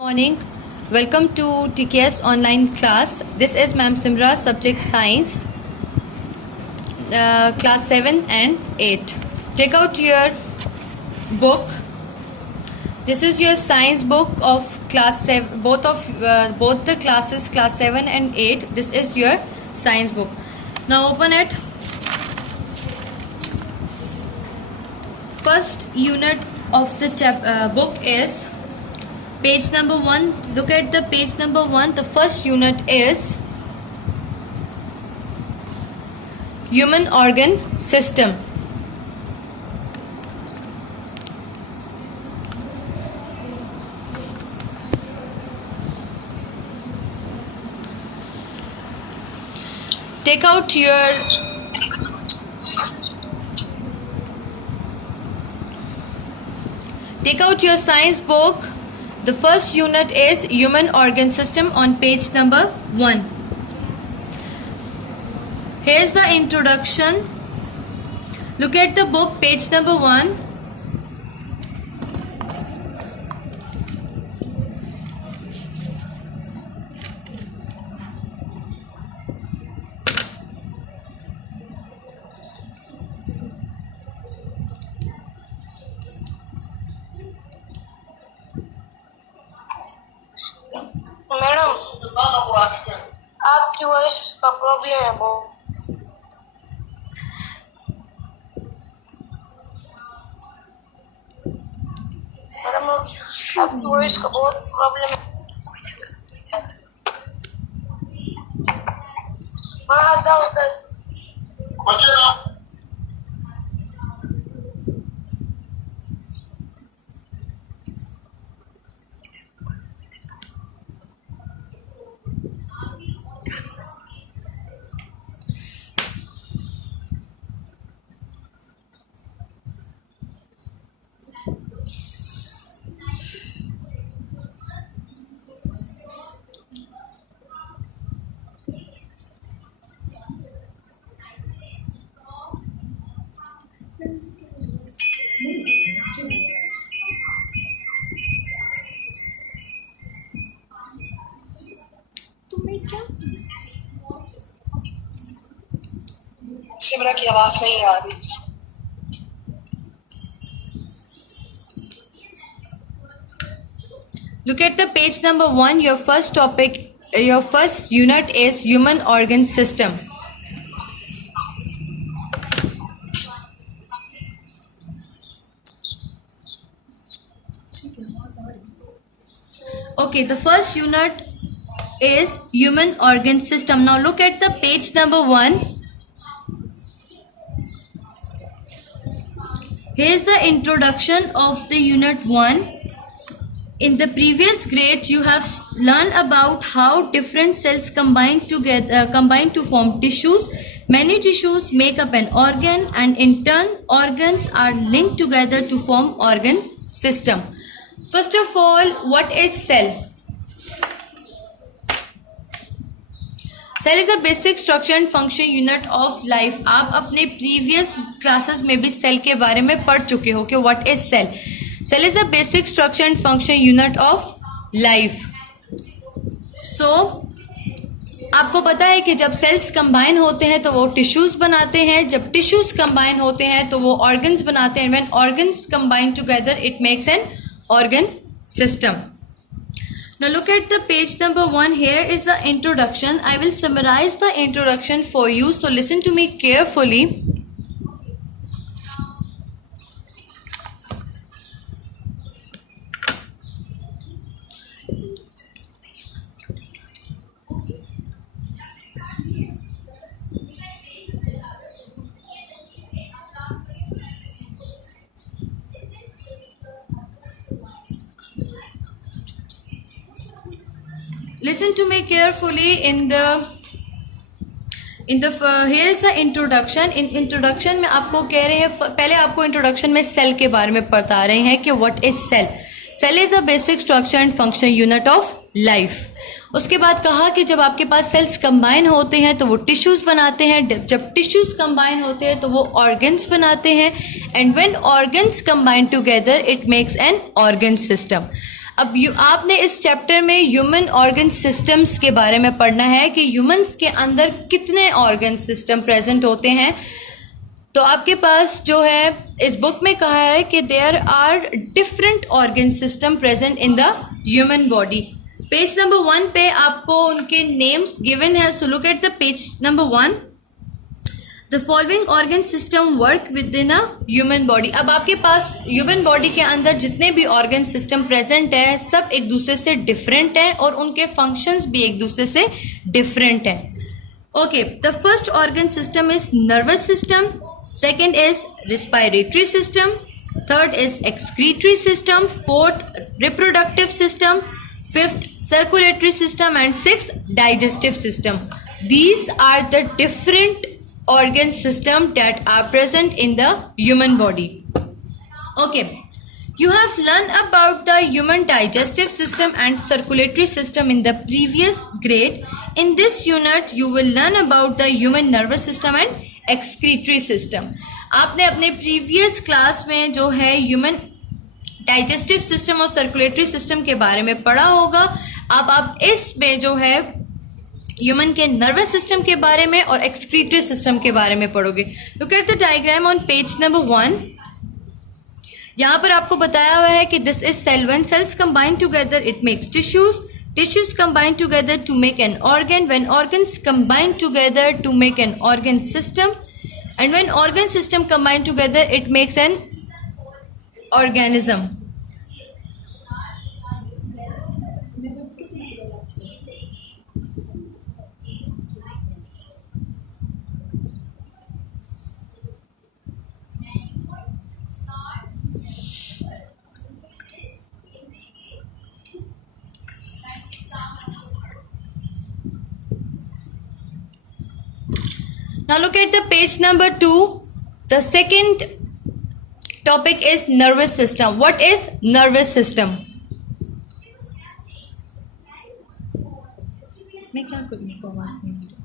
Morning. Welcome to TKS online class. This is Ma'am Simra, subject science, class 7 and 8. Take out your book. This is your science book of class 7, both the classes, class 7 and 8. This is your science book. Now open it. First unit of the book is page number 1. Look at the page number 1. The first unit is human organ system. Take out your science book. The first unit is human organ system on page number 1. Here's the introduction. Look at the book, page number 1. मैडम आपकी वॉइस का प्रॉब्लम है वो। मैडम आपकी वॉइस का बहुत प्रॉब्लम है। हाँ जाओ उधर। सिमरा की आवाज नहीं आ रही। Look at the page number 1. Your first topic, your first unit is human organ system. Okay, the first unit is human organ system. Now look at the page number 1. Here is the introduction of the unit 1. In the previous grade, you have learned about how different cells combine to form tissues. Many tissues make up an organ, and in turn, organs are linked together to form organ system. First of all, what is cell? Cell is a basic structure and function unit of life. आप अपने previous classes में भी cell के बारे में पढ़ चुके हो कि what is cell? Cell is a basic structure and function unit of life. So आपको पता है कि जब cells combine होते हैं तो वो tissues बनाते हैं, जब tissues combine होते हैं तो वो organs बनाते हैं. When organs combine together, it makes an organ system. Now look at the page number 1. Here is the introduction. I will summarize the introduction for you. So listen to me carefully. Listen to me carefully. Here is the introduction. In introduction में आपको कह रहे हैं, पहले आपको introduction में cell के बारे में बता रहे हैं कि what is cell. Cell is a basic structure and function unit of life. उसके बाद कहा कि जब आपके पास सेल्स कंबाइन होते हैं तो वो टिश्यूज बनाते हैं, जब टिश्यूज कंबाइन होते हैं तो वो ऑर्गन्स बनाते हैं, and when organs combine together it makes N organ system. अब आपने इस चैप्टर में ह्यूमन ऑर्गन सिस्टम्स के बारे में पढ़ना है कि ह्यूमंस के अंदर कितने ऑर्गन सिस्टम प्रेजेंट होते हैं। तो आपके पास जो है इस बुक में कहा है कि there are different organ system present in the human body. Page number 1 पे आपको उनके नेम्स गिवन है। So look at the page number 1। The following organ system work within a human body. अब आपके पास ह्यूमन बॉडी के अंदर जितने भी ऑर्गन सिस्टम प्रेजेंट है सब एक दूसरे से डिफरेंट है और उनके फंक्शंस भी एक दूसरे से डिफरेंट है। Okay, the first organ system is nervous system, second is respiratory system, third is excretory system, fourth reproductive system, fifth circulatory system and sixth digestive system. These are the different organ system that are present in the human body. Okay, you have learned about the human digestive system and circulatory system in the previous grade. In this unit you will learn about the human nervous system and excretory system. आपने अपने previous class में जो है human digestive system और circulatory system के बारे में पढ़ा होगा। अब आप इसमें जो है ह्यूमन के नर्वस सिस्टम के बारे में और एक्सक्रीटरी सिस्टम के बारे में पढ़ोगे। Look at the diagram on page number 1। यहाँ पर आपको बताया हुआ है कि this is cell. When cells combine together it makes tissues, tissues combine together to make an organ, when organs combine together to make an organ system, and when organ system combine together it makes an organism. Now look at the page number 2. The second topic is nervous system. What is nervous system? मैं क्या करूँ, इसको आवाज नहीं आ रही।